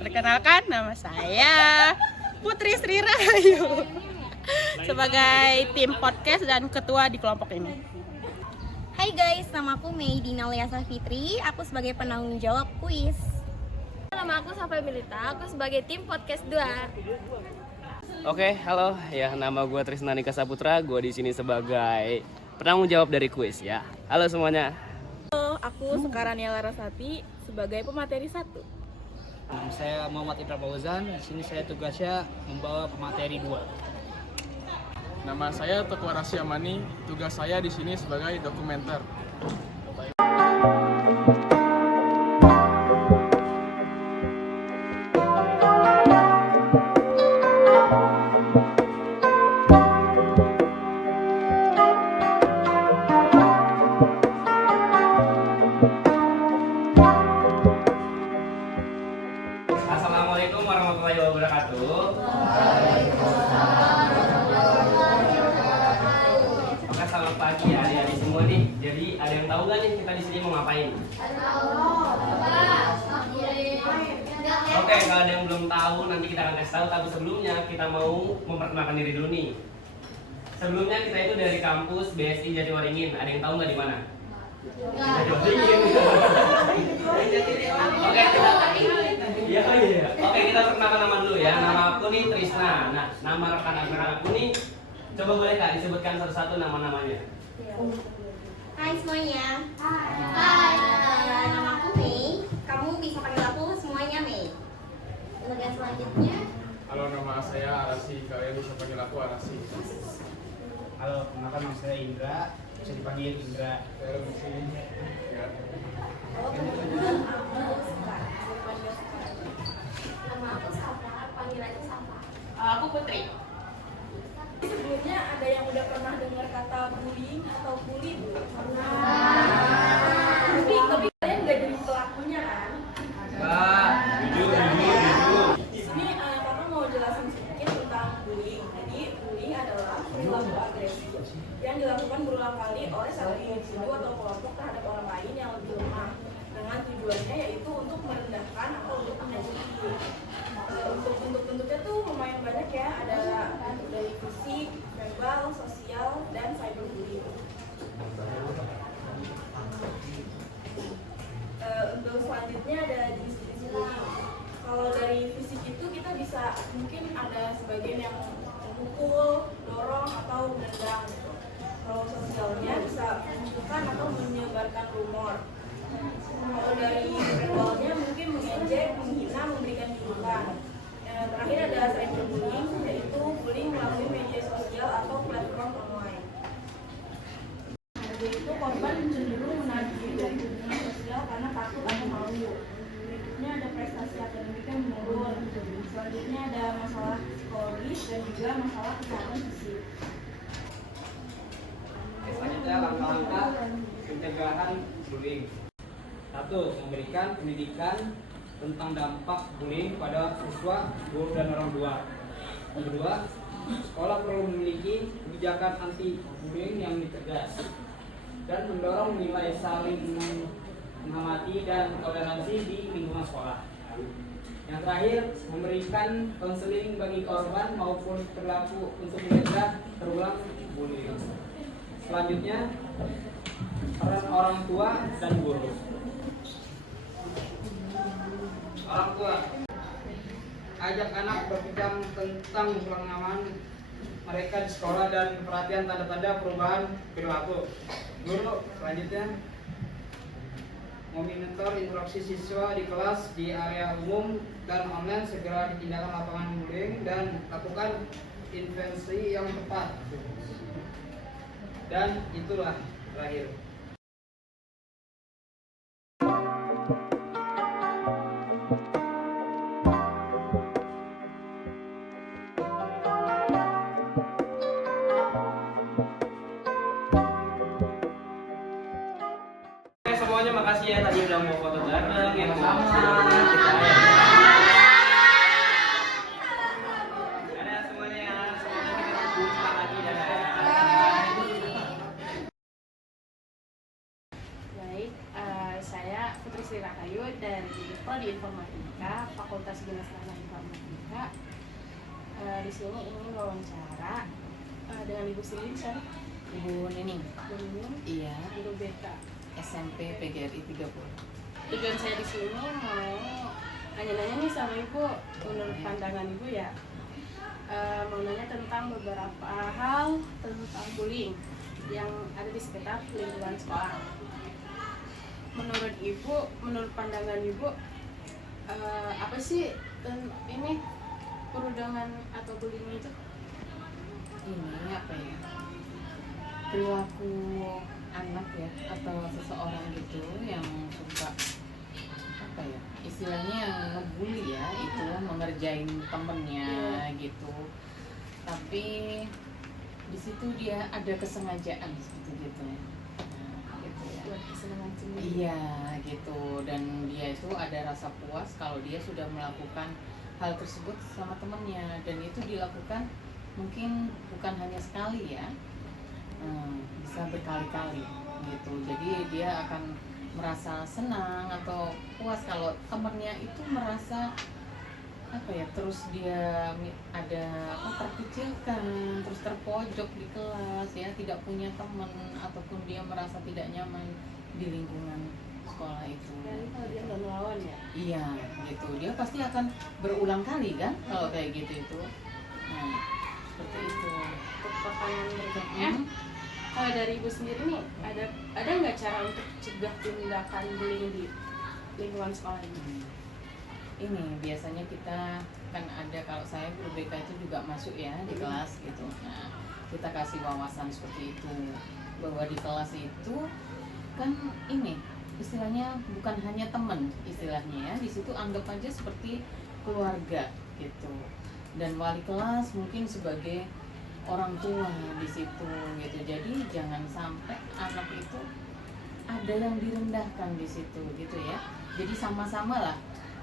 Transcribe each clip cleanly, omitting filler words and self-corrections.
Perkenalkan, nama saya Putri Sri Rahayu sebagai tim podcast dan ketua di kelompok ini. Hai guys, nama aku Mei Dina Liasa Fitri, aku sebagai penanggung jawab kuis. Nama aku Safai Milita, aku sebagai tim podcast 2. Oke, halo. Ya, nama gue Trisna Nika Saputra. Gue di sini sebagai penanggung jawab dari kuis ya. Halo semuanya. Halo, aku Sekarania Larasati sebagai pemateri 1. Saya Muhammad Ibra Fauzan. Di sini saya tugasnya membawa pemateri 2. Nama saya Teguh Rasyamani. Tugas saya di sini sebagai dokumenter. Assalamualaikum warahmatullahi wabarakatuh. Oke, selamat pagi ya adik-adik semua nih. Jadi ada yang tahu nggak nih kita di sini mau ngapain? Oke, kalau ada yang belum tahu nanti kita akan kasih tahu. Tapi sebelumnya kita mau memperkenalkan diri dulu nih. Sebelumnya kita itu dari kampus BSI Jatiwaringin. Ada yang tahu nggak di mana? Jatiwaringin. Oke, Oke, kita perkenalkan nama dulu ya. Nama aku nih Trisna. Nah, nama rekan-rekan aku nih, coba boleh Kak disebutkan satu-satu nama-namanya. Hai semuanya. Hai. Nama aku Mei. Kamu bisa panggil aku semuanya Mei. Kemudian selanjutnya. Halo, nama saya Arasi. Kalian bisa panggil aku Arasi. Halo, kenalkan nama saya Indra. Bisa dipanggil Indra. Saya di sini. Ya. Nama aku Safa, panggil aja Safa. Aku Putri. Sebelumnya ada yang udah pernah dengar kata bullying atau bully belum? Tapi kalian nggak jadi pelakunya kan? Jujur. Di sini kakak mau jelasin sedikit tentang bullying. Jadi bullying adalah perilaku agresif yang dilakukan berulang kali oleh satu individu atau kelompok terhadap orang lain yang lebih lemah dengan tujuannya yaitu untuk merendahkan atau untuk menyakiti. Untuk bentuk-bentuknya tuh lumayan banyak ya, ada dari fisik, verbal, sosial, dan cyberbullying. Untuk selanjutnya ada jenis-jenis bullying. Kalau dari fisik itu kita bisa mungkin ada sebagian yang memukul, dorong, atau menendang. Kalau sosialnya bisa menunjukkan atau menyebarkan rumor. Kalau dari verbalnya mungkin mengejek, menghina, memberikan julukan. Yang terakhir ada cyberbullying, yaitu bullying melalui media sosial atau platform online. Yaitu korban cenderung menarik diri dari hubungan sosial karena takut atau malu. Berikutnya ada prestasi akademik yang menurun. Selanjutnya ada masalah psikologis dan juga masalah kesehatan fisik. Selanjutnya langkah-langkah pencegahan bullying. 1. Memberikan pendidikan tentang dampak bullying pada siswa, guru, dan orang tua. Yang kedua, sekolah perlu memiliki kebijakan anti bullying yang tegas dan mendorong nilai saling menghormati dan toleransi di lingkungan sekolah. Yang terakhir, memberikan konseling bagi korban maupun perilaku untuk mencegah terulang bullying. Selanjutnya, peran orang tua dan guru. Orang tua, ajak anak berbincang tentang pengalaman mereka di sekolah dan perhatian tanda-tanda perubahan perilaku. Guru, selanjutnya, memonitor interaksi siswa di kelas, di area umum dan online, segera ditindakan lapangan bullying dan lakukan intervensi yang tepat. Dan itulah terakhir. Oke, semuanya makasih ya tadi udah mau foto bareng yang sama kita ya. Dadah semuanya. Semoga kita jumpa lagi. Dadah. Baik, saya Putri Sri Rahayu dari Prodi Informatika, Fakultas Dinas Tanah Informatika. Di sini ingin wawancara dengan Ibu Silin, Ibu Nining. Bu Nining, Iya, guru BK. SMP PGRI 30. Tujuan saya di sini mau nanya-nanya nih sama Ibu, menurut pandangan Ibu ya, mau nanya tentang beberapa hal tentang bullying yang ada di sekitar lingkungan sekolah. Menurut Ibu, menurut pandangan Ibu, apa sih ini perundangan atau bullying itu? Ini apa ya? Perilaku anak ya, atau seseorang gitu yang suka apa ya? Istilahnya yang ngebully ya, itu mengerjain temennya gitu. Tapi di situ dia ada kesengajaan seperti gitu. Nah, gitu ya. Buat kesenangan sendiri. Iya gitu, dan dia itu ada rasa puas kalau dia sudah melakukan hal tersebut sama temannya, dan itu dilakukan mungkin bukan hanya sekali ya, bisa berkali-kali gitu. Jadi dia akan merasa senang atau puas kalau temannya itu merasa apa ya, terus dia ada terkecilkan, terus terpojok di kelas ya, tidak punya teman, ataupun dia merasa tidak nyaman di lingkungan sekolah itu. Jadi kalau dia nggak melawan ya? Iya gitu, dia pasti akan berulang kali kan kalau kayak gitu itu. Nah seperti itu. Untuk pertanyaan berikutnya, kalau dari Ibu sendiri nih, ada nggak cara untuk cegah tindakan bullying di lingkungan sekolah ini? Ini biasanya kita kan ada, kalau saya guru BK itu juga masuk ya di kelas gitu. Nah kita kasih wawasan seperti itu, bahwa di kelas itu kan ini istilahnya bukan hanya teman istilahnya ya, di situ anggap aja seperti keluarga gitu, dan wali kelas mungkin sebagai orang tua di situ gitu. Jadi jangan sampai anak itu ada yang direndahkan di situ gitu ya. Jadi sama-sama lah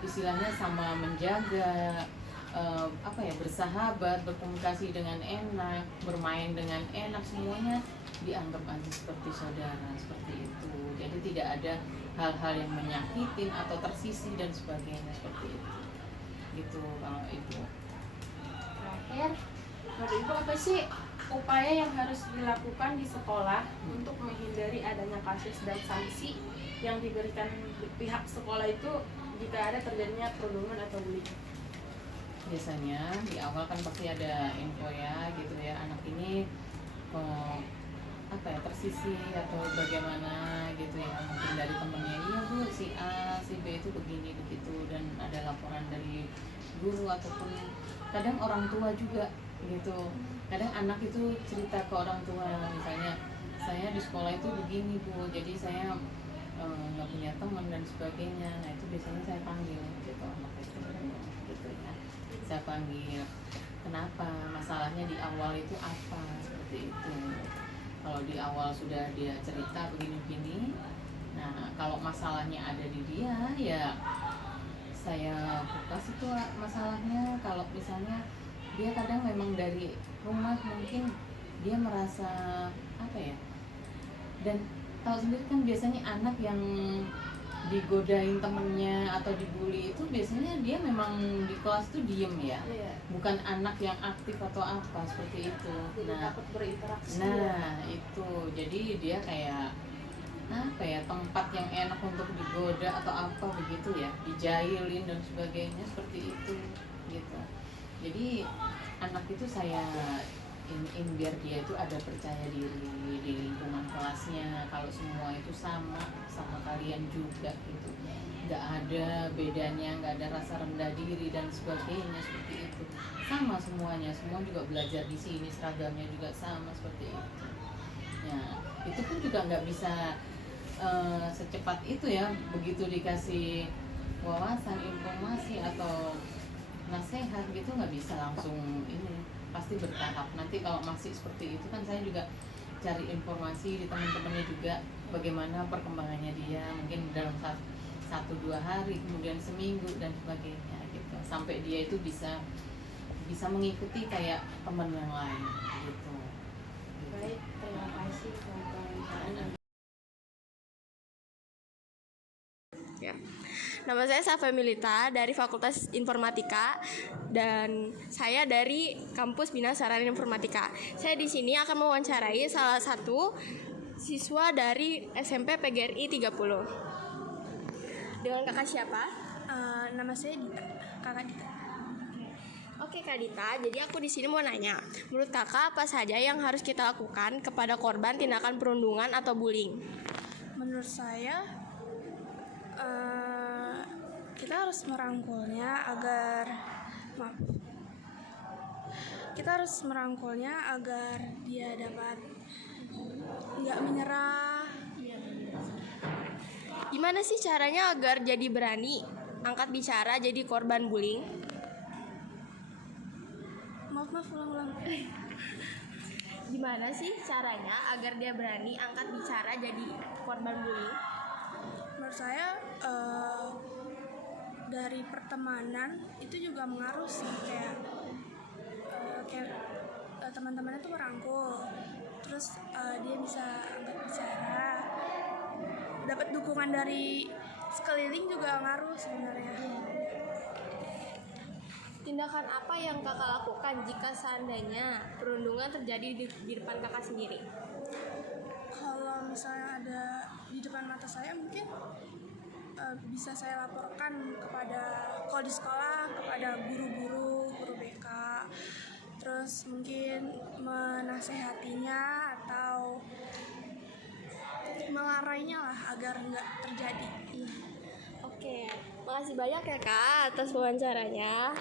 istilahnya, sama menjaga apa ya, bersahabat, berkomunikasi dengan enak, bermain dengan enak, semuanya dianggap aja seperti saudara, seperti itu. Jadi tidak ada hal-hal yang menyakitin atau tersisih dan sebagainya, seperti itu gitu kalau Ibu. Terakhir, menurut Ibu apa sih upaya yang harus dilakukan di sekolah untuk menghindari adanya kasus dan sanksi yang diberikan pihak sekolah itu jika ada terjadinya perundungan atau bullying? Biasanya di awal kan pasti ada info ya gitu ya, anak ini apa ya, tersisih atau bagaimana gitu ya, mungkin dari temennya, iya Bu si A si B itu begini begitu, dan ada laporan dari guru ataupun kadang orang tua juga gitu. Kadang anak itu cerita ke orang tua, misalnya saya di sekolah itu begini Bu, jadi saya nggak punya teman dan sebagainya. Nah itu biasanya saya panggil gitu anak itu gitu ya, saya panggil, kenapa, masalahnya di awal itu apa, seperti itu. Kalau di awal sudah dia cerita begini-begini, nah kalau masalahnya ada di dia ya saya buka situ masalahnya. Kalau misalnya dia kadang memang dari rumah mungkin dia merasa apa ya, dan tahu sendiri kan biasanya anak yang digodain temennya atau dibully itu biasanya dia memang di kelas itu diem ya, bukan anak yang aktif atau apa seperti itu. Nah, takut berinteraksi. Nah itu jadi dia kayak apa ya, tempat yang enak untuk digoda atau apa begitu ya, dijailin dan sebagainya, seperti itu gitu. Jadi anak itu saya in biar dia itu ada percaya diri di lingkungan kelasnya, kalau semua itu sama kalian juga gitu, nggak ada bedanya, nggak ada rasa rendah diri dan sebagainya, seperti itu. Sama semuanya, semua juga belajar di sini, seragamnya juga sama seperti itu. Nah itu pun juga nggak bisa secepat itu ya, begitu dikasih wawasan, informasi atau nasihat gitu nggak bisa langsung ini, pasti bertahap. Nanti kalau masih seperti itu kan saya juga cari informasi di teman-temannya juga, bagaimana perkembangannya dia, mungkin dalam 1-2 hari, kemudian seminggu dan sebagainya gitu, sampai dia itu bisa mengikuti kayak teman yang lain gitu. Baik, terima kasih teman-teman. Ya. Nama saya Safa Milita dari Fakultas Informatika dan saya dari kampus Bina Sarana Informatika. Saya di sini akan mewawancarai salah satu siswa dari SMP PGRI 30. Dengan kakak siapa? Nama saya Dita, kakak Dita. Oke Kak Dita, jadi aku di sini mau nanya, menurut kakak apa saja yang harus kita lakukan kepada korban tindakan perundungan atau bullying? Menurut saya, kita harus merangkulnya agar dia dapat nggak menyerah. Gimana sih caranya agar jadi berani angkat bicara jadi korban bullying? Maaf, ulang. Gimana sih caranya agar dia berani angkat bicara jadi korban bullying? Menurut saya, dari pertemanan itu juga mengaruh sih, kayak teman-temannya tuh merangkul, terus dia bisa angkat bicara, dapat dukungan dari sekeliling juga ngaruh sebenarnya. Tindakan apa yang kakak lakukan jika seandainya perundungan terjadi di depan kakak sendiri? Kalau misalnya ada di depan mata saya, mungkin bisa saya laporkan kalau di sekolah kepada guru BK, terus mungkin menasehatinya atau melarainya lah agar nggak terjadi. Oke, makasih banyak ya Kak atas wawancaranya.